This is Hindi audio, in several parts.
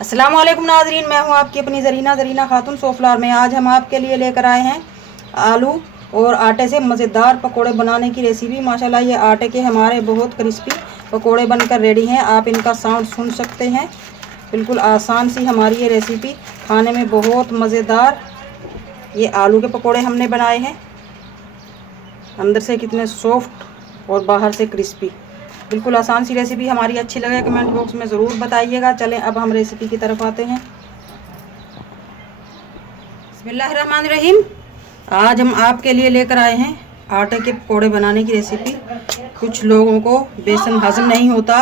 अस्सलाम वालेकुम नाजरीन, मैं हूं आपकी अपनी ज़रीना खातून सोफलार में। आज हम आपके लिए लेकर आए हैं आलू और आटे से मज़ेदार पकोड़े बनाने की रेसिपी। माशाल्लाह ये आटे के हमारे बहुत क्रिस्पी पकोड़े बनकर रेडी हैं। आप इनका साउंड सुन सकते हैं। बिल्कुल आसान सी हमारी ये रेसिपी, खाने में बहुत मज़ेदार। ये आलू के पकोड़े हमने बनाए हैं, अंदर से कितने सॉफ्ट और बाहर से क्रिस्पी। बिल्कुल आसान सी रेसिपी। हमारी अच्छी लगे कमेंट बॉक्स में ज़रूर बताइएगा। चलें अब हम रेसिपी की तरफ आते हैं। बिस्मिल्लाहिर्रहमानिर्रहीम। आज हम आपके लिए लेकर आए हैं आटे के पकोड़े बनाने की रेसिपी। कुछ लोगों को बेसन हजम नहीं होता,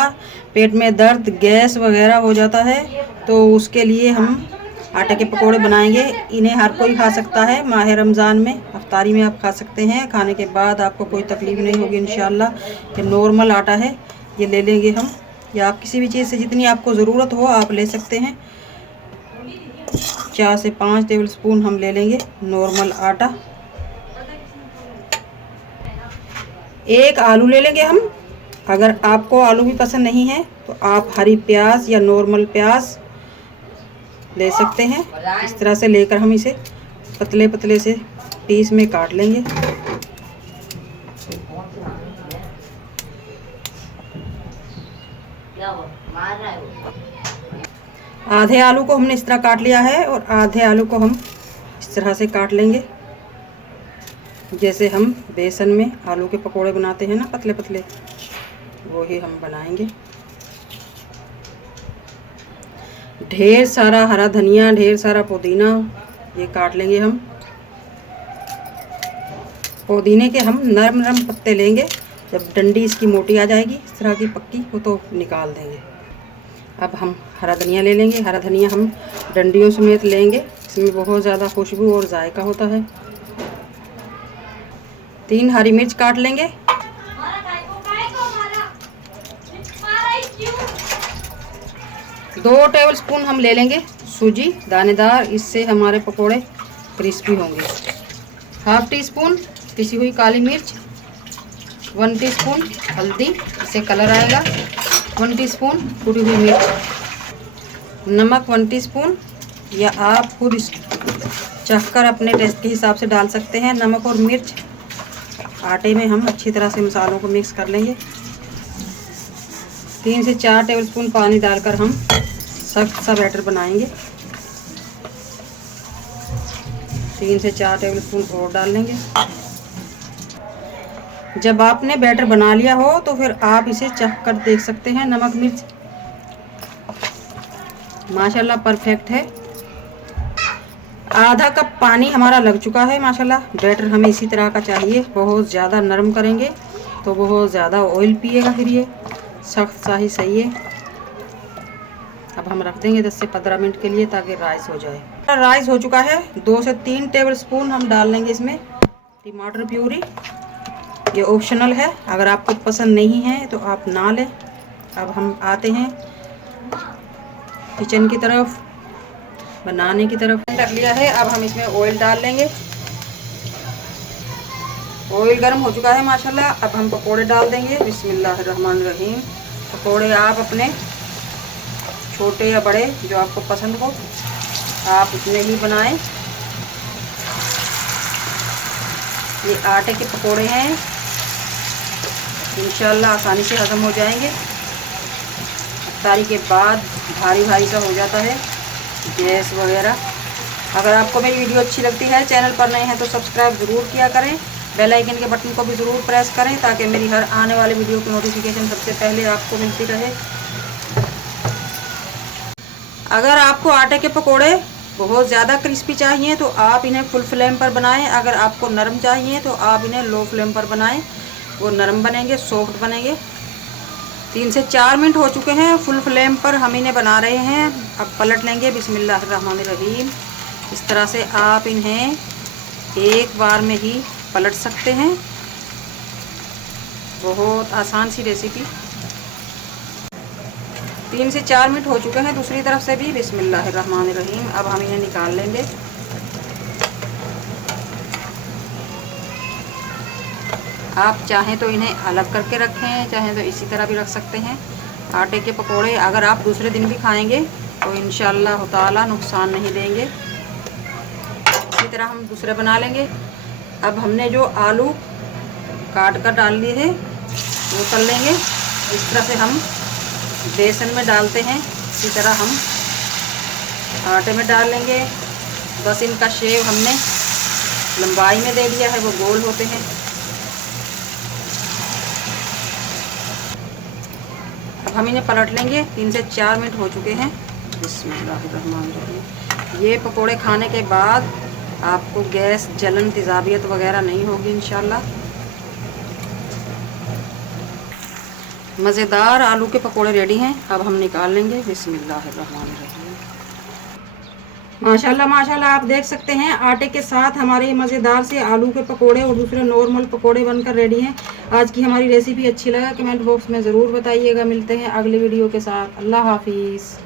पेट में दर्द, गैस वगैरह हो जाता है, तो उसके लिए हम आटे के पकोड़े बनाएंगे। इन्हें हर कोई खा सकता है। माह रमज़ान में अफ्तारी में आप खा सकते हैं। खाने के बाद आपको कोई तकलीफ़ नहीं होगी इंशाल्लाह। ये नॉर्मल आटा है, ये ले लेंगे हम, या आप किसी भी चीज़ से जितनी आपको ज़रूरत हो आप ले सकते हैं। 4 से 5 टेबल स्पून हम ले लेंगे नॉर्मल आटा। एक आलू ले लेंगे हम। अगर आपको आलू भी पसंद नहीं है तो आप हरी प्याज या नॉर्मल प्याज ले सकते हैं। इस तरह से लेकर हम इसे पतले पतले से पीस में काट लेंगे। आधे आलू को हमने इस तरह काट लिया है और आधे आलू को हम इस तरह से काट लेंगे, जैसे हम बेसन में आलू के पकोड़े बनाते हैं ना, पतले पतले, वो ही हम बनाएंगे। ढेर सारा हरा धनिया, ढेर सारा पुदीना ये काट लेंगे हम। पुदीने के हम नरम नरम पत्ते लेंगे। जब डंडी इसकी मोटी आ जाएगी इस तरह की पक्की, वो तो निकाल देंगे। अब हम हरा धनिया ले लेंगे। हरा धनिया हम डंडियों समेत लेंगे, इसमें बहुत ज़्यादा खुशबू और जायका होता है। 3 हरी मिर्च काट लेंगे। 2 टेबल स्पून हम ले लेंगे सूजी दानेदार, इससे हमारे पकोड़े क्रिस्पी होंगे। हाफ टी स्पून पिसी हुई काली मिर्च, 1 टीस्पून हल्दी, इससे कलर आएगा। 1 टीस्पून कुटी हुई मिर्च, नमक 1 टीस्पून, या आप खुद चखकर अपने टेस्ट के हिसाब से डाल सकते हैं नमक और मिर्च। आटे में हम अच्छी तरह से मसालों को मिक्स कर लेंगे। 3 से 4 टेबलस्पून पानी डालकर हम सख्त सा बैटर बनाएंगे। 3 से 4 टेबलस्पून और डाल लेंगे। जब आपने बैटर बना लिया हो तो फिर आप इसे चख कर देख सकते हैं। नमक मिर्च माशाल्लाह परफेक्ट है। आधा कप पानी हमारा लग चुका है माशाल्लाह। बैटर हमें इसी तरह का चाहिए। बहुत ज़्यादा नरम करेंगे तो बहुत ज़्यादा ऑयल पिएगा, फिर ये सख्त सा ही सही है। अब हम रख देंगे 10 से 15 मिनट के लिए ताकि राइस हो जाए। राइस हो चुका है। 2 से 3 टेबल स्पून हम डाल लेंगे इसमें टमाटर प्यूरी। ये ऑप्शनल है, अगर आपको पसंद नहीं है तो आप ना लें। अब हम आते हैं किचन की तरफ, बनाने की तरफ। रख लिया है। अब हम इसमें ऑयल डाल लेंगे। ऑयल गर्म हो चुका है माशाल्लाह। अब हम पकोड़े डाल देंगे। बिस्मिल्लाहिर्रहमानिर्रहीम। पकोड़े आप अपने छोटे या बड़े जो आपको पसंद हो आप इतने ही बनाएं। ये आटे के पकोड़े हैं, इंशाल्लाह आसानी से हज़म हो जाएंगे। इफ्तारी के बाद भारी भारी सा हो जाता है गैस वगैरह। अगर आपको मेरी वीडियो अच्छी लगती है, चैनल पर नए हैं तो सब्सक्राइब ज़रूर किया करें। बेल आइकन के बटन को भी ज़रूर प्रेस करें ताकि मेरी हर आने वाली वीडियो की नोटिफिकेशन सबसे पहले आपको मिलती रहे। अगर आपको आटे के पकोड़े बहुत ज़्यादा क्रिस्पी चाहिए तो आप इन्हें फुल फ्लेम पर बनाएं। अगर आपको नरम चाहिए तो आप इन्हें लो फ्लेम पर बनाएं। वो नरम बनेंगे, सॉफ्ट बनेंगे। 3 से 4 मिनट हो चुके हैं। फुल फ्लेम पर हम इन्हें बना रहे हैं। अब पलट लेंगे। बिस्मिल्लाहिर्रहमानिर्रहीम। इस तरह से आप इन्हें एक बार में ही पलट सकते हैं। बहुत आसान सी रेसिपी। 3 से 4 मिनट हो चुके हैं दूसरी तरफ से भी। बिस्मिल्लाहिर्रहमानिर्रहीम। अब हम इन्हें निकाल लेंगे। आप चाहें तो इन्हें अलग करके रखें, चाहें तो इसी तरह भी रख सकते हैं। आटे के पकोड़े अगर आप दूसरे दिन भी खाएंगे तो इंशाअल्लाह ताला नुकसान नहीं देंगे। इसी तरह हम दूसरे बना लेंगे। अब हमने जो आलू काट कर डाल दिए थे वो तल लेंगे। इस तरह से हम बेसन में डालते हैं, इसी तरह हम आटे में डाल लेंगे। बस इनका शेप हमने लंबाई में दे दिया है, वो गोल होते हैं। अब हम इन्हें पलट लेंगे। 3 से 4 मिनट हो चुके हैं। बिस्मिल्लाहिर्रहमानिर्रहीम। ये पकोड़े खाने के बाद आपको गैस, जलन, तेज़ाबियत वगैरह नहीं होगी इंशाल्लाह। मज़ेदार आलू के पकोड़े रेडी हैं। अब हम निकाल लेंगे। बिस्मिल्लाहिर्रहमानिर्रहीम। माशाल्लाह माशाल्लाह, आप देख सकते हैं आटे के साथ हमारे मज़ेदार से आलू के पकोड़े और दूसरे नॉर्मल पकोड़े बनकर रेडी हैं। आज की हमारी रेसिपी अच्छी लगा कमेंट बॉक्स में ज़रूर बताइएगा। मिलते हैं अगली वीडियो के साथ। अल्लाह हाफिज़।